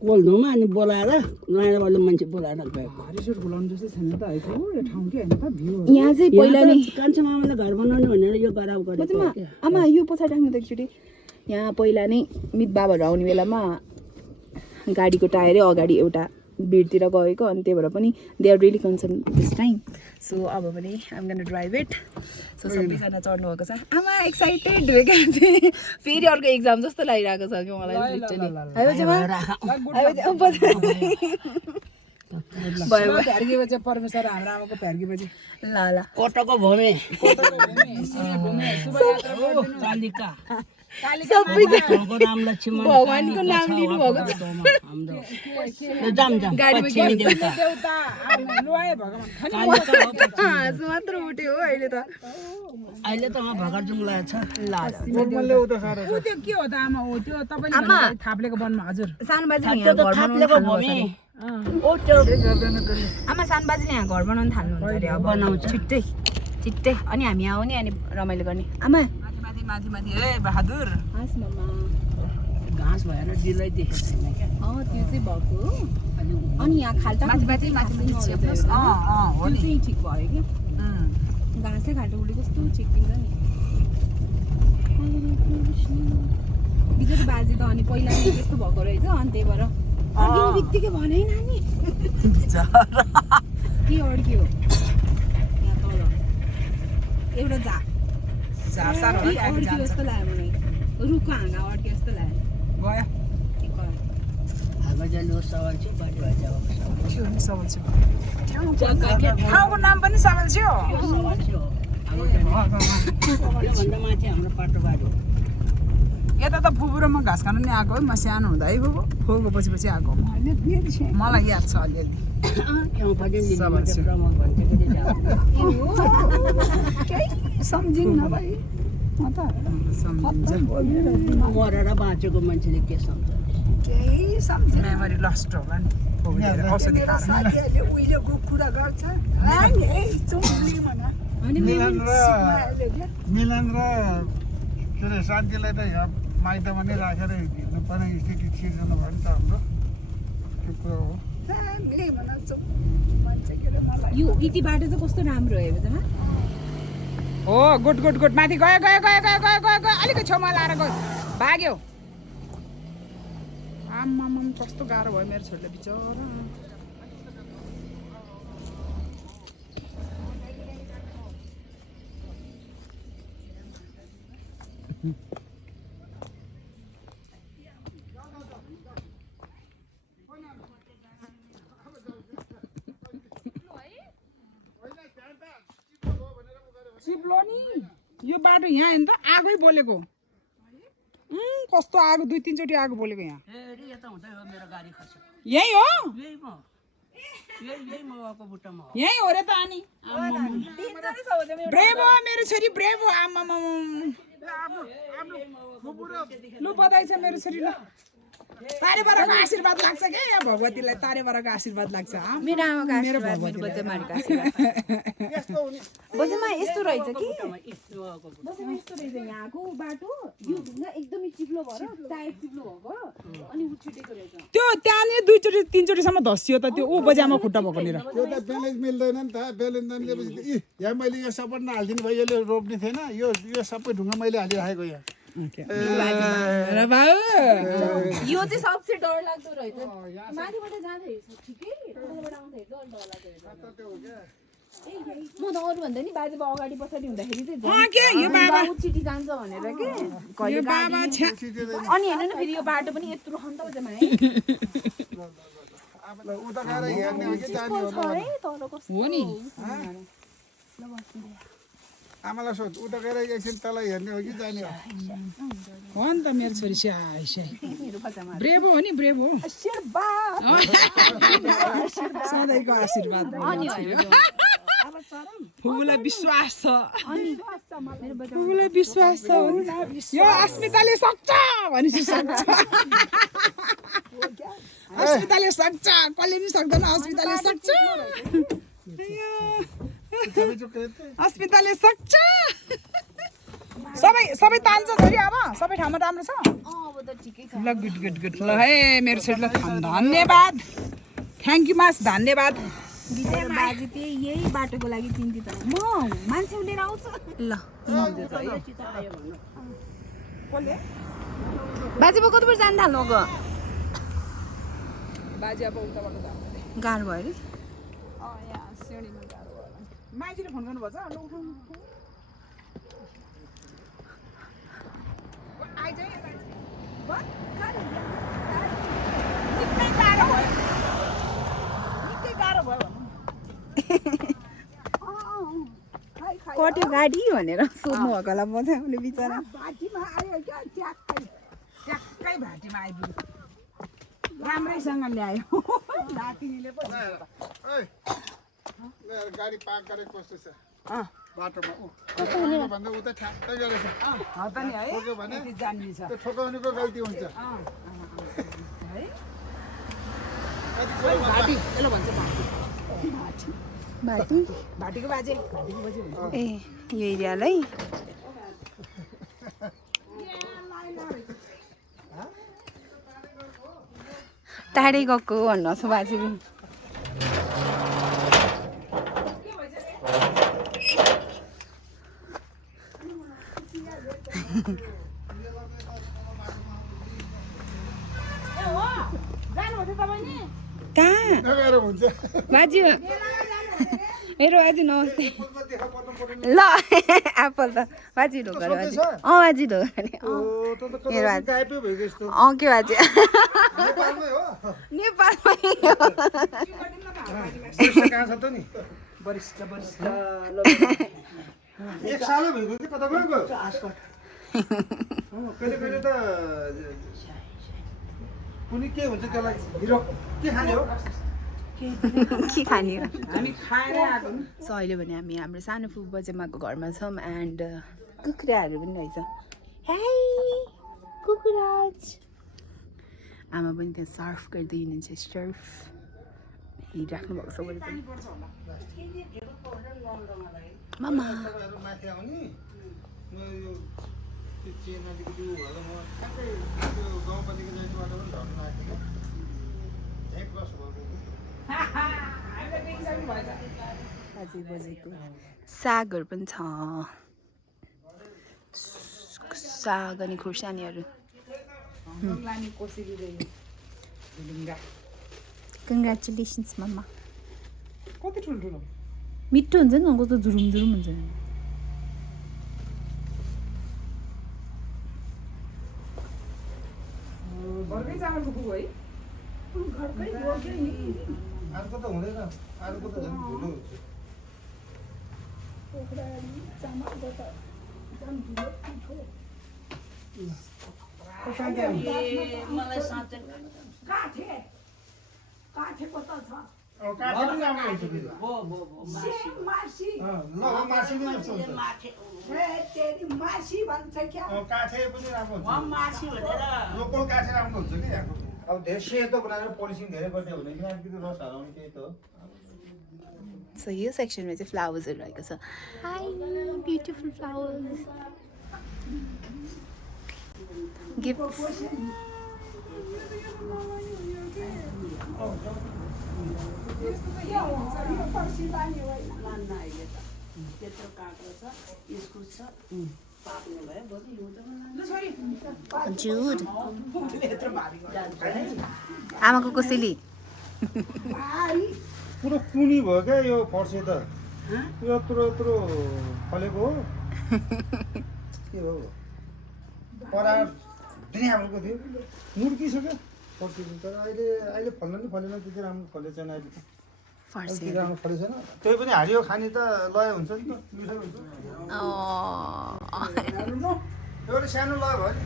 कोल्धोमा अनि बोलाएर राइलाबाले मान्छे बोलाएर गएको रिसोर्ट खुलाउनु जस्तै छैन त है यो ठाउँ के होइन त भ्यू यहाँ चाहिँ पहिला नै कान्छा मामाले घर बनाउनु भनेर यो गराउ गरेको बजामा आमा यो पछाडि राख्नु त एकचोटि यहाँ पहिला नै मित बाबाहरू आउने बेलामा गाडीको टायरै अगाडि एउटा बेडतिर गएको अनि त्यही भएर पनि they are really concern this time so अब पनि I'm gonna drive it so सबैजना चढ्नु भएको छ आमा एक्साइटेड भयो क्या चाहिँ फेरि अर्को एक्जाम जस्तो लागिरहेको छ कि मलाई लिटरली भयो भ्यार्गेपछि परमेश्वर हाम्रो आमाको भ्यार्गेपछि ल ल कोटको भूमि कालिका सबैजना राम लक्ष्मण भगवानको नाम लिनु भएको छ हाम्रो जाम जाम पश्चिमी देवता देउता लुआए भगवान हाँसो मात्र उठ्यो हो अहिले त अहिले त उहाँ भगर जुम्ला छ गोलमलले उता साह्रो ऊ त्यो के हो त आमा हो त्यो तपाईँले भनेको थाप्लेको वनमा हजुर सानो बाजेले त्यो यहाँ त घर बनाउनु थाप्लेको थाल्नु भूमि पर्छ ओ त्यो आमा सानो बाजेले यहाँ घर बनाउनु थाल्नुहुन्छ अरे अब बनाउँछ। छिट्टै अनि हामी आउने अनि रमाइलो गर्ने आमा माथि माथि माथि ए बहादुर हाँस मामा घाँस भएर डिलै देखेको छैन क्या त्यो चाहिँ भएको हो अनि यहाँ खाल्टा माथि माथि माथि माथि चेप्नुहोस् हो त्यो नि चाहिँ ठिक भयो कि घाँसले खाल्टो उडे कस्तो ठिकिन्छ नि बिजोरी बाजे त अनि पहिला नै त्यस्तो भएको रहेछ अनि त्यही भएर अड्किने बित्तिकै भने नानी के अड्क्यो यहाँ तल एउटा झारसार होला कि आफै अड्क्यो जान्छ जस्तो लाग्यो मलाई रुखको हाँगा अड्क्यो जस्तो लाग्यो गयो ठिक भयो हावाजाली सवाल थियो बाटो जवाब के हो नि सबल छु ठाउँको नाम पनि सबल छु सवाल थियो त्योभन्दा माथि हाम्रो पाटो बाटो यता त फुपू र म घाँस खानु नि आएको है म सानो हुँदा है फुपू फुपूको पछि पछि आएको मलाई याद छ अलिअलि सम्झिन्न भाइ म त मरेर बाँचेको मान्छेले के सम्झ केही सम्झ मेमोरी लस्ट होला नि औषधि खाएर साथीहरूले उहिलेको कुरा गर्छ मिलन र के अरे शान्तिलाई त यहाँ माइतमा नै राखेर हिँड्नुपर्ने स्थिति सिर्जना भयो नि त हाम्रो त्यो कुरो हो यो यति बाटो चाहिँ कस्तो राम्रो हो हेर्दैमा हो गुड गुड गुड माथि गयो गयो गयो गयो गयो गयो गयो अलिकति छेउमा लाएर गयो भाग्यो आम्माम कस्तो गाह्रो भयो मेरो छोरीले बिचरा चिप्लो नि यो बाटो यहाँ हेर्नु त आगै बोलेको कस्तो आगो 2-3 चोटि आगो बोलेको यहाँ मेरो गाडी खस्यो यही हो यही मको बुट्टामा हो यही हो रे त अनि ब्रेभो मेरो छोरी ब्रेभो आम्माम लु बधाई छ मेरो छोरी ल तारेबराको आशीर्वाद लाग्छ के यहाँ भगवतीलाई तारेबराको आशीर्वाद लाग्छ मेरो आमाको आशीर्वाद मेरो बजेमाको आशीर्वाद बजेमा यस्तो रहेछ कि बजेमा यस्तो रहेछ यहाँको बाटो यो ढुङ्गा एकदमै चिप्लो भएर टायर चिप्लो भएको अनि उछिटेको रहेछ त्यो त्यहाँनिर 2 चोटि 3 चोटिसम्म धसियो त त्यो ऊ बजामा खुट्टा भएकोनिर त्यो त ब्यालेन्स मिल्दैन नि त ब्यालेन्स नमिलेपछि यहाँ मैले यो सपोर्ट नहालिदिनु भयो यसले रोप्ने थिएन यो सबै ढुङ्गा मैले हालिराखेको यहाँ यो यो चाहिँ सबसे डर लाग्दो रहेछ माथिबाट जाँदाखेरि ठिकै तलबाट आउँदाखेरि चाहिँ डर लाग्दो रहेछ म त अरू भन्दा नि बाजेबा अगाडि पछाडि हुँदाखेरि चाहिँ उछिटी जान्छ भनेर के अनि हेर्नु न फेरि यो बाटो पनि यत्रो खन्त बजेमा है उता गएर हेर्ने हो कि जाने हो हो नि आमालाई सोध उता गएर एकछिन तल हेर्ने हो कि जाने हो हो नि त मेरो छोरी स्याहाई ब्रेभो हो नि ब्रेभो सधैँको आशीर्वाद फुपूलाई विश्वास छ फुपूलाई विश्वास छ यो अस्मिताले सक्छ भनेपछि सक्छ अस्मिताले सक्छ कसले पनि सक्दैन अस्मिताले सक्छ अस्मिताले सक्छ सबै तान्छ छोरी अब सबै ठाउँमा राम्रो छ ल गुड गुड गुड ल है मेरो छोरीलाई धन्यवाद थ्याङ्क यू मास धन्यवाद विजय बाजे त्यही यही बाटोको लागि चिन्तित म मान्छे लिएर आउँछु ल बाजे कति बजी जानु थाल्नु बाजे अब उताबाट जानु गाह्रो भयो अरे यहाँ सिँढीमा गाह्रो भयो माइतीले फोन गर्नुभएको छ ल उठाउनु आइज निकै गाह्रो भयो कट्यो गाडी भनेर सोध्नु भएको होला बजाउने बिचरा भाटीमा आयो क्या ट्याक्कै भाटीमा आइपुग्यो राम्रैसँग ल्यायो नातिनीले पो गाडी पार्क गरेको कस्तो छ बाटोमा भन्दा उता ठ्याक्कै गरेछ त नि है ठोक्यो भने जान्ने छ त्यो ठोकाउनेको गल्ती हुन्छ भाटी यसलाई भन्छ भाटी बाटी भाटीको बाजे भाटीको बाजे हुन्छ ए यो एरियालाई टाढै गएको भन्नु छ बाजे नगएर हुन्छ बाजे मेरो बाजे नमस्ते ल एप्पल त बाजे ढोका बाजे बाजे ढोका मेरो बाजे के बाजे नेपालमै कहाँ छ त नि वरिष्ठ वरिष्ठ एक साल भएको कि कता गयो कहिले कहिले त कुनै के हुन्छ त्यसलाई हिरो के खाने हो के खाने हो हामी खाएरै आएको नि सो अहिले भने हामी हाम्रो सानो फुपू बजेमाको घरमा छौँ एन्ड कुखुराहरू पनि रहेछ हाई कुखुराज आमा पनि त्यहाँ सर्फ गर्दै हुनुहुन्छ सर्फ हिँडिराख्नु भएको छ वरिपरि मामा तपाईँहरू माथि आउने म यो त्यो चेन अलिकति उ भएर म ठ्याक्कै त्यो गाउँपालिका जाइबाट पनि झर्नु आएको थिएँ एक वर्ष अझै बजेको सागहरू पनि छ साग अनि खुर्सानीहरू कङ्ग्रेचुलेसन्स मामा कति ठुल्ठुलो मिठो हुन्छ नि कस्तो झुरुम झुरुम हुन्छ नि घरकै चामलको पुगो है अर्को त हुँदैन अर्को त झन् धुलो हुन्छ मलाई साँच्चै काठेको त छ काठे पनि राम्रो हुन्छ फेरि भो मासी ल मासी नै जस्तो हुन्छ काठे पनि राम्रो हुन्छ मासी भनेर लोकल काठे राम्रो हुन्छ कि यहाँको अब धेरै सेतो बनाएर पोलिसिङ धेरै गर्दै हुने कि अलिकति रस हराउने त्यही त हो सो यो सेक्सनमा चाहिँ फ्लावर्सहरू रहेको छ हाई ब्युटिफुल फ्लावर्स गिफ्ट त्यत्रो काँक्रो छ इस्कुस छ पाक्ने भयो बरु हजुर आमाको कोसेली पुरो कुनी भयो क्या यो फर्से त यत्रो यत्रो फलेको हो के हो परा दुनियाँभरको थियो मुर्किसक्यो फर्से तर अहिले फल्न नि फलेन त्यति राम्रो फलेको छैन अहिले त त्यति राम्रो फलेको छैन त्यही पनि हारियो खाने त लय हुन्छ नि त मिठो हुन्छ एउटा सानो लय भयो नि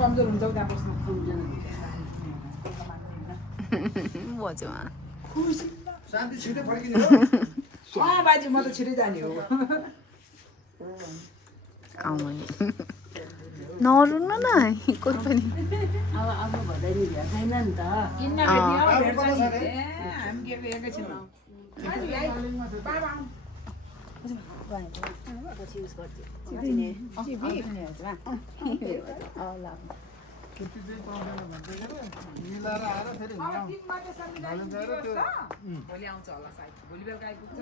कमजोर हुन्छ त्यहाँ बस्नु बजमा शान्ति छिटै फर्किने हो बाजे म त छिटै जाने हो आउने नरुनु न कोही पनि अब आफ्नो भदैनी भेट्दैन नि त किन्न भेट्ने हो भेट्छ नि हामी के एकैछिनमा मिलाएर आएर फेरि भोलि आउँछ होला सायद भोलि बेलुका आइपुग्छ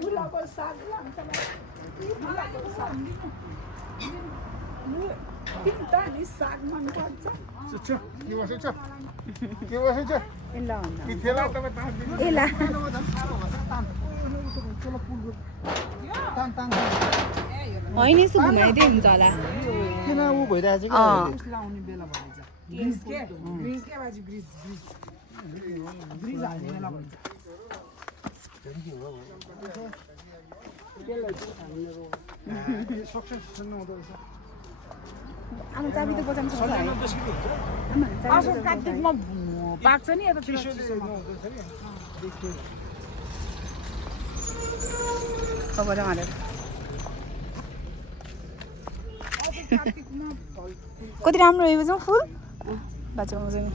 होइन यस्तो घुमाइदिए हुन्छ होला किन ऊ भइरहेछ कि लाउने बेला भन्छ ग्रिज के बाजु ग्रिज हाल्ने बेला भन्छ आमा चाबी त बजाउनु सक्छ है असोज कार्तिकमा पाक्छ नि यता खबर हालेर कति राम्रो रहेको छ फुल बाजा आउँछ नि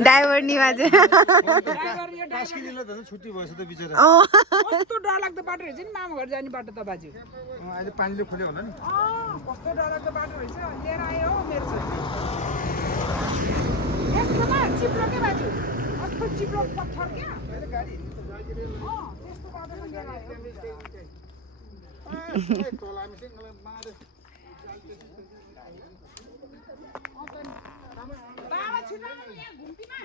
ड्राइभर नि बाजे छुट्टी भएछ त बिचरा कस्तो डरलाग्दो बाटो रहेछ नि मामा घर जाने बाटो त बाजे अहिले पानीले खुल्यो होला नि कस्तो डरलाग्दो बाटो रहेछ लिएर आयो हो मेरो छोरी यस्तोमा चिप्लो के बाजु कस्तो चिप्लो पत्थर क्या त्यस्तो बाटोमा लिएर आयो बाबा छिटो आउनु यहाँ घुम्तीमा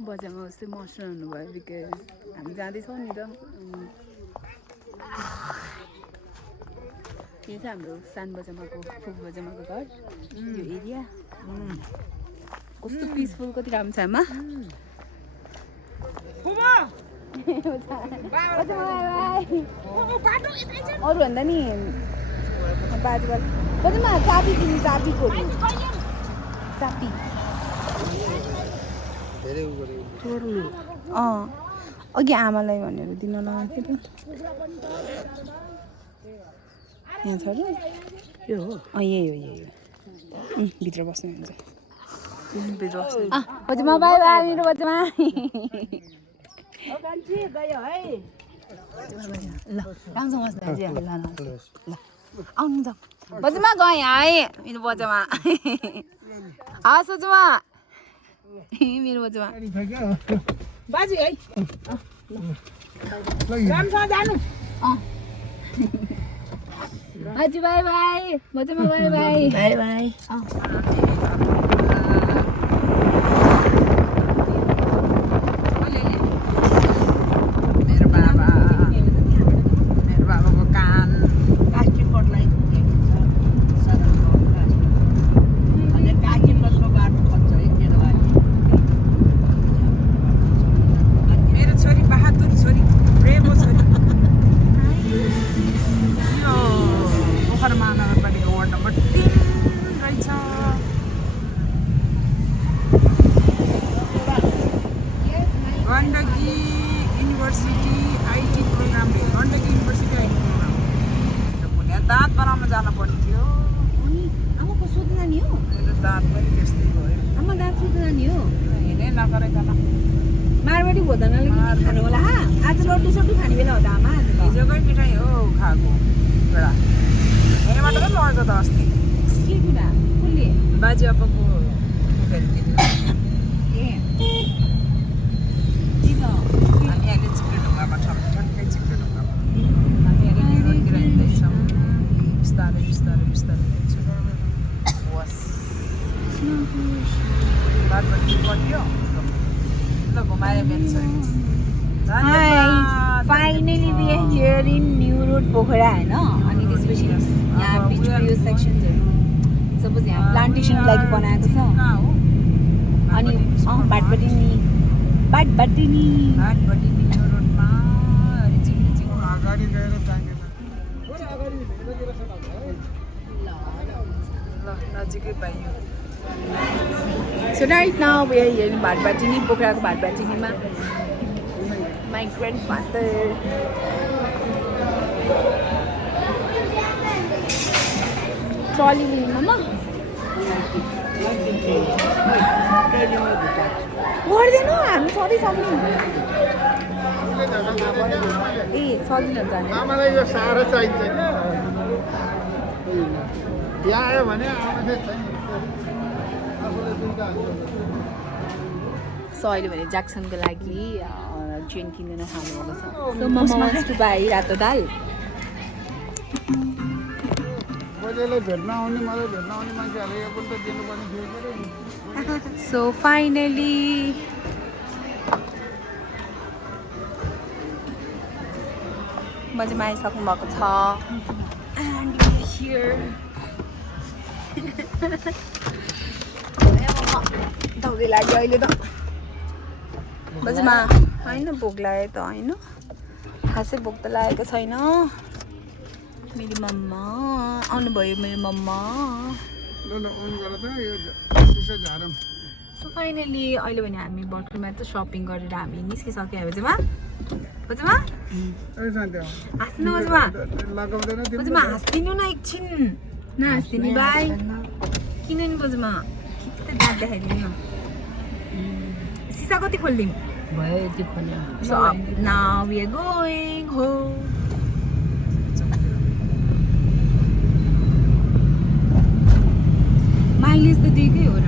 बजारमा जस्तै इमोसनल हुनुभयो बिकज हामी जाँदैछौँ नि त यो चाहिँ हाम्रो सानो बजामाको फुपू बजामाको घर यो एरिया कस्तो पिसफुल कति राम्रो छ आमा अरूभन्दा नि बाजे बजामा चाबी दिनु चाबी खोल्नु चाबी अघि आमालाई भनेर दिन लगाएको थियो यहाँ छ र यो हो यही हो भित्र बस्नु हुन्छ बजेमा बाई बाई मेरो बजेमा गयो है ल राम्रोसँग बस्नु अझै ल आउनु त बजेमा गएँ है मेरो बजेमा हस् बजेमा मेरो बजेमा बाजी है राम्रोसँग जानु बाजी बाई बाई बजेमा बाई बाई बाई बाई मेरो बाबाको कान काशीकोट लगाइदिएको छ सरको काशीकोट अनि काशीकोटको बाटो खर्च है मेरो छोरी बहादुर छोरी प्रेमको छोरी यो पोखरमा नगरपालिका वार्ड नम्बर 3 रहेछ Gandaki university IT program Gandaki university IT program भोलि दाँत बनाउन जानु पर्ने थियो अनि आमाको सोध्न नि हो मेरो दाँत पनि त्यस्तै भयो आमा दाँत सोध्न नि हो हिँडै नगरिकन मारवाडी भोजनाले खानु होला आज लड्डु सड्डु खाने बेला हो त आमा आज त हिजोकै मिठाई हो खाएको बेला यहीँबाट पनि लगेको त अस्ति के कुरा कसले बाजे अप्पाको मिठाई किन्नु ए के त हामी अहिले चिक्रे ढुङ्गामा छौँ ठट्टै चिक्रे ढुङ्गामा हामी अहिले रोडतिर हिँड्दैछौँ बिस्तारै बिस्तारै बिस्तारै हिँड्छौँ बस बाटोपट्टि पढ्यो ल घुमायो मेरो छोरी finally we are here in New Road Pokhara होइन अनि त्यसपछि यहाँ बिचको यो सेक्सन्सहरू सपोज यहाँ प्लान्टेसनको लागि बनाएको छ कहाँ हो अनि बाटबटिनी घाटबट्टि न्यू रोडमा रिचिङ अगाडि गएर टाङ्गेमा ल नजिकै पाइयो So right now we are here in Bhatbhatini, पोखराको भाटबाटिनीमा my grandfather. Trolley लिनमा गर्दैन हामी सधैँ सक्ने ए सजिलो जाने आमालाई यो साह्रो चाहिन्छ यहाँ आयो भने आमा चाहिँ छैन सो अहिले भने ज्याक्सनको लागि चेन किनेर खानुभएको छ सो ममा वान्ट्स टु बाई रातो दाल बजेलाई भेट्न आउने मलाई भेट्न आउने मान्छेहरूले यो पनि त दिनुपर्ने थियो के अरे सो फाइनली बजेमा आइसक्नु भएको छ एन्ड हियर दौडी लाग्यो अहिले त बजेमा होइन भोक लाग्यो त होइन खासै भोक त लागेको छैन मेरो मम्मा आउनुभयो मेरो मम्मा ल अन गर त यो सिसा झारम सो फाइनली अहिले भने हामी भर्खरमा त सपिङ गरेर हामी निस्किसक्यो बजेमा बजेमा ए शान्ति हाँस्नु बजेमा लगाउँदैन बजेमा हाँस्दिनु न एकछिन नहाँस्दिनु बाई किन नि बजेमा के दाँत देखाइदिनु न सिसा कति खोलिदिउँ भयो यति खोले So now we are going home. Mileage त दिएकै हो र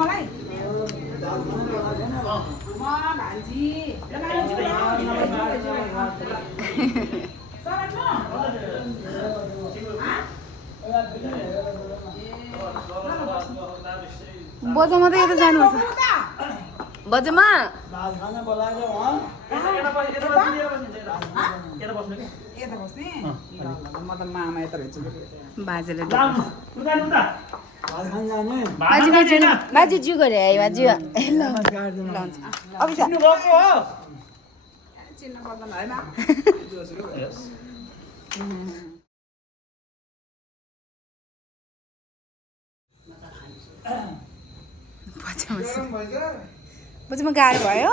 मलाई बजामा त यता जानुपर्छ बजामा यता बस्ने ल ल म त मामा यता रहेछु बाजेले बाजे बाजे जु गरे है बाजे ल हुन्छ अभिषा चिन्नु पर्दैन होइन बुझ्नु गाह्रो भयो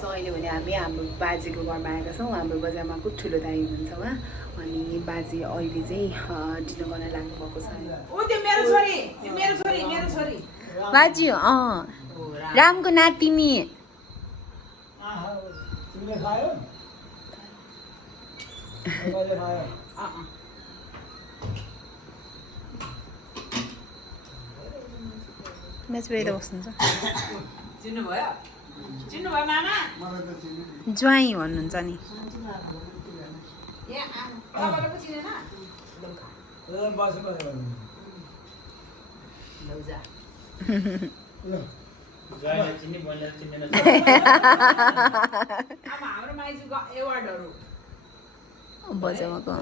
सो अहिले भने हामी हाम्रो बाजेको घरमा आएका छौँ हाम्रो बजारमा को ठुलो दाइ हुनुहुन्छ उहाँ अनि बाजे अहिले चाहिँ डिनर गर्न लाग्नुभएको छ बाजे रामको नातिनी म्याच बेर बस्नुहुन्छ ज्वाइँ भन्नुहुन्छ नि बजामाको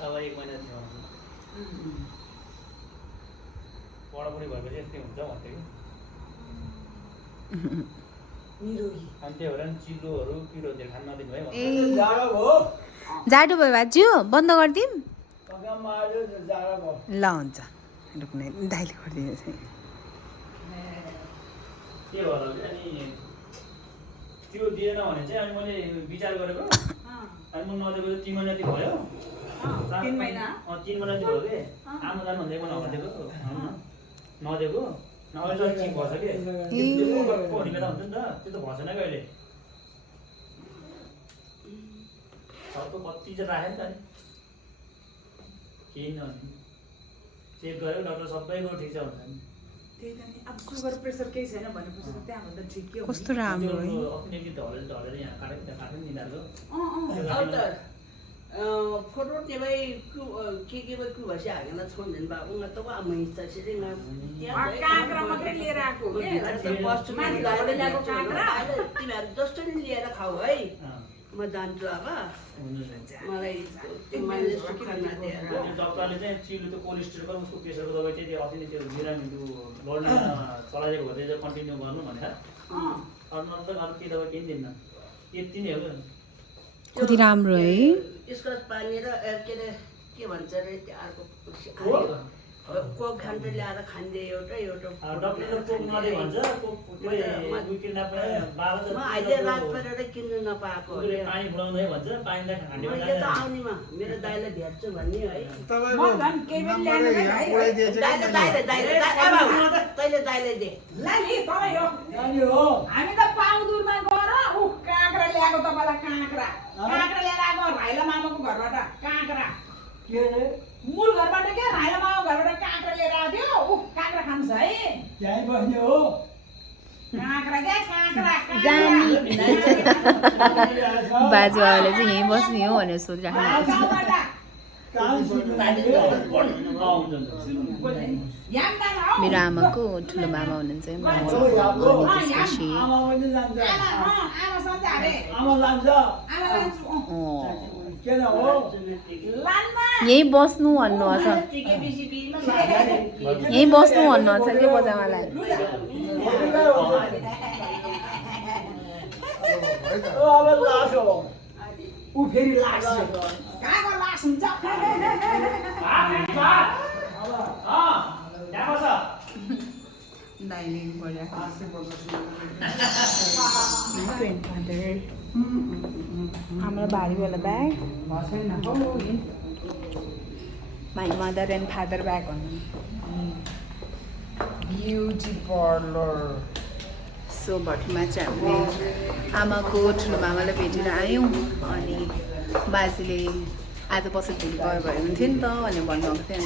अब 1 महिना थियो बडाबुडी भएपछि यस्तै हुन्छ भन्थ्यो कि अनि त्यही भएर चिल्लोहरू पिरोहरू खान नदिनु है जाडो भयो बाजु बन्द गरिदिउँ ल हुन्छ रुक्ने दाइले गरिदिनु चाहिँ के भएर अनि त्यो दिएन भने चाहिँ अनि मैले विचार गरेको अनि म नदिएको 3 महिना जति भयो 3 महिना जति भयो कि आमा जानु भन्दै मलाई नदिएको नदिएको अहिले ठिक भएछ कि भोलि बेला हुन्छ नि त त्यो त भएन कि अहिले सबको कति चाहिँ राखेँ नि त केही नभने चेक गरेको डाक्टर सबैको ठिक छ भन्छ नि सुगर प्रेसर केही छैन भनेपछि त त्यहाँभन्दा ठिक के हो कस्तो राम्रो है अफनेकी ढलेर यहाँ काटेको निधारको फोटो तेबै के भाइ कु भएपछि हागेन छोड्दैन बा उहाँ त आ महिस त सिधै काँक्रा मात्रै लिएर आएको हो तिमीहरू जस्तो नि लिएर खाऊ है म जान्छु अब मलाई त्यो मैले सुखा नदिएर डक्टरले चाहिँ चिल्लो त्यो कोलेस्ट्रोल उसको प्रेसरको दबाई चाहिँ अस्ति नै त्यो बिरामीको लड्न चलाएको भए चाहिँ कन्टिन्यू गर्नु भनेर अरू त अरू केही दबाई केही दिन्न यति नै हो कति राम्रो है इस्कस पानी र के अरे के भन्छ अरे त्यो अर्को कोक खान्छ ल्याएर खाँदै एउटा डक्टरले कोक नदिए भन्छ कोक म अहिले रात परेर किन्नु नपाएको पानी फुलाउँदै भन्छ पानी खाने यो त आउनेमा मेरो दाइलाई भेट्छु भन्ने है तैँले दाइलाई दे हामी त पाउँदुरमा गएर काँक्रा ल्याएको तपाईँलाई काँक्रा ल्याएर आएको राइला मामाको घरबाट काँक्रा मूल घरबाट क्या राइला मामाको घरबाट काँक्रा लिएर आएको थियो काँक्रा खान्छ है त्यहीँ बस्ने हो काँक्रा क्या काँक्रा बाजुआले चाहिँ यहीँ बस्ने हो भनेर सोधिराख्नु मेरो आमाको ठुलो मामा हुनुहुन्छ त्यसपछि यहीँ बस्नु भन्नुहुन्छ यहीँ बस्नु भन्नुहुन्छ के बजामालाई ऊ फेरि लास कहाँको लास हुन्छ दाइले हाम्रो भारी वाला bag my mother and father bag भन्नु ब्युटी पार्लर सो भट्टीमा चाहिँ हामीले आमाको ठुलो मामालाई भेटेर आयौँ अनि बाजेले आज पछि भोलि गयो भए हुन्थ्यो नि त भनेर भन्नुभएको थियो